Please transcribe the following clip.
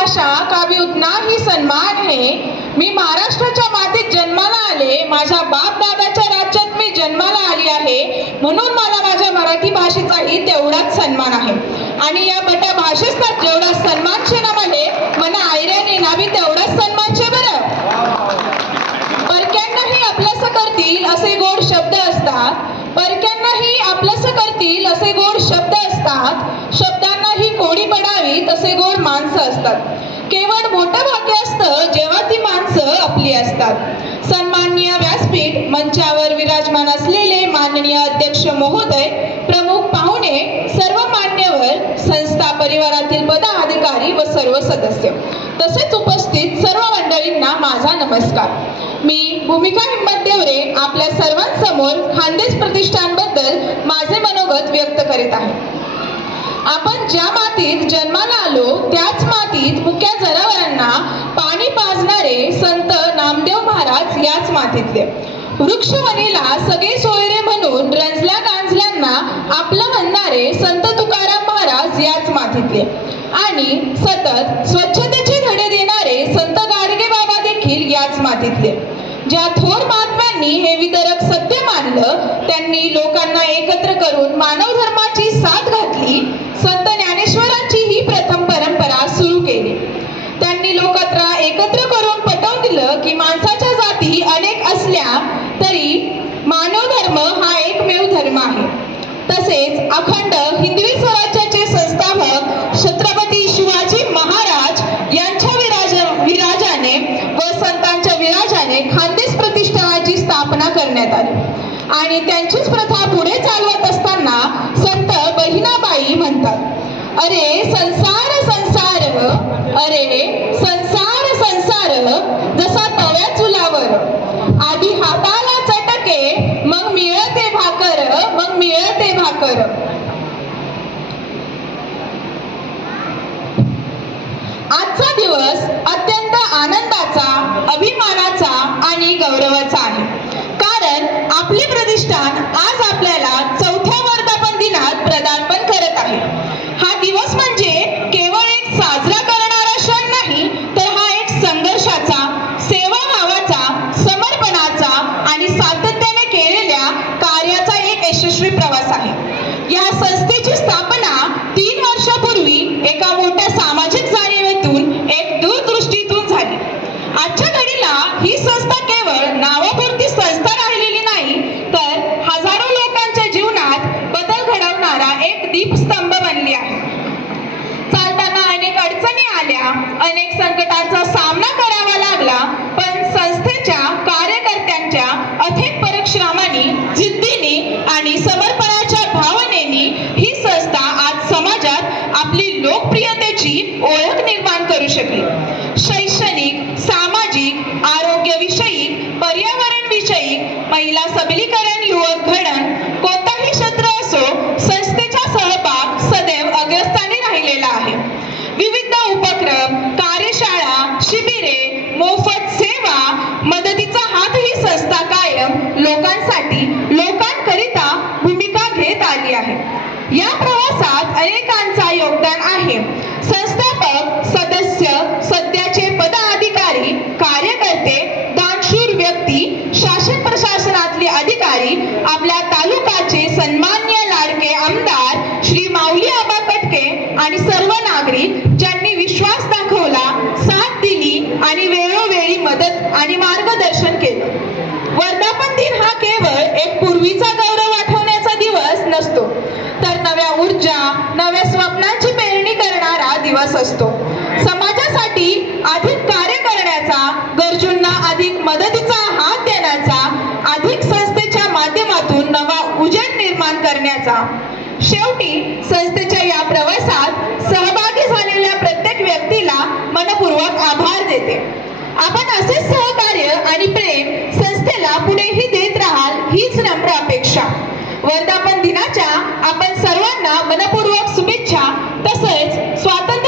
भाषा काव्योत ही सन्मान है। मी महाराष्ट्राच्या मातीत जन्माला आले, माझ्या बाप दादाच्या राज्यात मी जन्माला आली आहे, म्हणून मला माझ्या मराठी भाषेचाही तेवढाच सन्मान आहे। आणि या बट्या भाषेचा जेवढा सन्मान छे ना मना आयऱ्याने नावी तेवढाच सन्मान छे बरं। परक्यांनाही आपलंसं करतील असे गोड शब्द असतात, परक्यांनाही आपलंसं करतील असे गोड शब्द असतात, शब्दांनाही कोडी पडावी तसे गोड माणसं असतात। केवळ मोठं भाग्य असतं जेव्हा ती माणसं आपली असतात। सन्माननीय व्यासपीठ मंचावर विराजमान असलेले माननीय अध्यक्ष महोदय, प्रमुख पाहुणे, सर्व मान्यवर, संस्था परिवारातील पदाधिकारी व सर्व सदस्य, तसेच उपस्थित सर्व मंडळींना माझा नमस्कार। मी भूमिका हिम्मत देवरे आपल्या सर्वांसमोर खानदेश प्रतिष्ठानबद्दल माझे मनोगत व्यक्त करीत आहे। आपण ज्या मातीत जन्माला आलो त्याच मातीत मुक्या जनावरांना पाणी पाजणारे संत नामदेव महाराज याच मातीतले। वृक्षवनीला सगळे सोयरे म्हणून रंजल्या गांजल्यांना आपलं म्हणणारे संत तुकाराम महाराज याच मातीतले। आणि सतत स्वच्छतेचे धडे देणारे संत गाडगे बाबा देखील याच मातीतले। ज्या थोर महात्म्यांनी हे वितरक सत्य मानलं, त्यांनी लोकांना एकत्र करून मानव धर्माची साथ घातली, संत ज्ञानेश्वरांची ही प्रथम परंपरा सुरू केली। त्यांनी लोकांना एकत्र करून पटवून दिलं की माणसाच्या जाती अनेक असल्या तरी मानव धर्म हा एकमेव धर्म आहे। तसेच अखंड हिंदवी स्वराज्याचे संस्थापक छत्रपती शिवाजी महाराज यांच्या विराजाने व संतांच्या विराजाने खानदेश प्रतिष्ठानाची स्थापना करण्यात आली। आणि त्यांचीच प्रथा पुढे चालवत असताना संत बहिणाबाई म्हणतात, अरे संसार संसार, अरे संसार संसार, जसा तव्या चुलावर, आधी हाताला चटके मग मिळते भाकर, मग मिळते भाकर। आजचा दिवस अत्यंत आनंदाचा, अभिमानाचा आणि गौरवाचा आहे, कारण आपले प्रतिष्ठान आज आपल्याला 4थ्या वर्धापन दिनात पदार्पण करत आहे। हा दिवस म्हणजे केवळ एक साजरा करणारा क्षण नाही, तर हा एक संघर्षाचा, सेवाभावाचा, समर्पणाचा आणि सातत्याने केलेल्या कार्याचा एक यशस्वी प्रवास आहे। या संस्थेची स्थापना 3 वर्षापूर्वी एका मोठ्या सामाजिक जाणीवेतून, एक दूरदृष्टीतून झाली। आजच्या घडीला ही संस्था केवळ नावापुरती संस्था राहिलेली नाही, तर हजारो लोकांच्या जीवनात बदल घडवणारा एक दीपस्तंभ बनली आहे। चालताना अनेक अडचणी आल्या, अनेक संकटांचा सामना करावा लागला, पण संस्थेच्या कार्यकर्त्यांच्या अथक परिश्रमाने, जिद्दीने आणि समर्पणाच्या भावनेने ही संस्था आज समाजात आपली लोकप्रियतेची ओळख निर्माण करू शकली। शैक्षणिक, सामाजिक, आरोग्यविषयी, पर्यावरणविषयी, महिला सबलीकरण, युवक घडण, कोणताही क्षेत्र असो, संस्थेचा सहभाग सदैव अग्रस्थानी राहिलेला आहे। विविध उपक्रम, कार्यशाळा, शिबिरे, मोफत सेवा, मदतीचा हात ही संस्था कायम लोकांसाठी, लोकांकरिता भूमिका घेत आली आहे। या प्रवासात अनेकांचा योगदान आहे। संस्थापक, सदस्य, सध्याचे पदाधिकारी, कार्यकर्ते, दानशूर व्यक्ती, शासन प्रशासनातले अधिकारी, आपल्या तालुकाचे सन्माननीय लाडके आमदार श्री माऊली आबा कटके आणि सर्व नागरिक ज्यांनी विश्वास दाखवला, साथ दिली आणि वेळोवेळी मदत आणि मार्गदर्शन केलं। वर्धापन दिन हा केवळ एक पूर्वीचा गौरव आठवण्याचा दिवस नसतो, तर नव्या ऊर्जा, नव्या स्वप्नांची पेरणी करणारा दिवस असतो। समाजासाठी अधिक कार्य करण्याचा, गरजूंना अधिक मदतीचा हात देण्याचा, अधिक संस्थेच्या माध्यमातून नवा उजेड निर्माण करण्याचा। शेवटी संस्थेच्या या प्रवासात सहभागी झालेल्या प्रत्येक व्यक्तीला मनपूर्वक आभार देते। आपण असेच सहकार्य आणि प्रेम संस्थेला पुढेही देत राहाल हीच नम्र अपेक्षा। वर्धापन दिनाच्या आपण सर्वांना मनपूर्वक शुभेच्छा, तसेच स्वातंत्र्य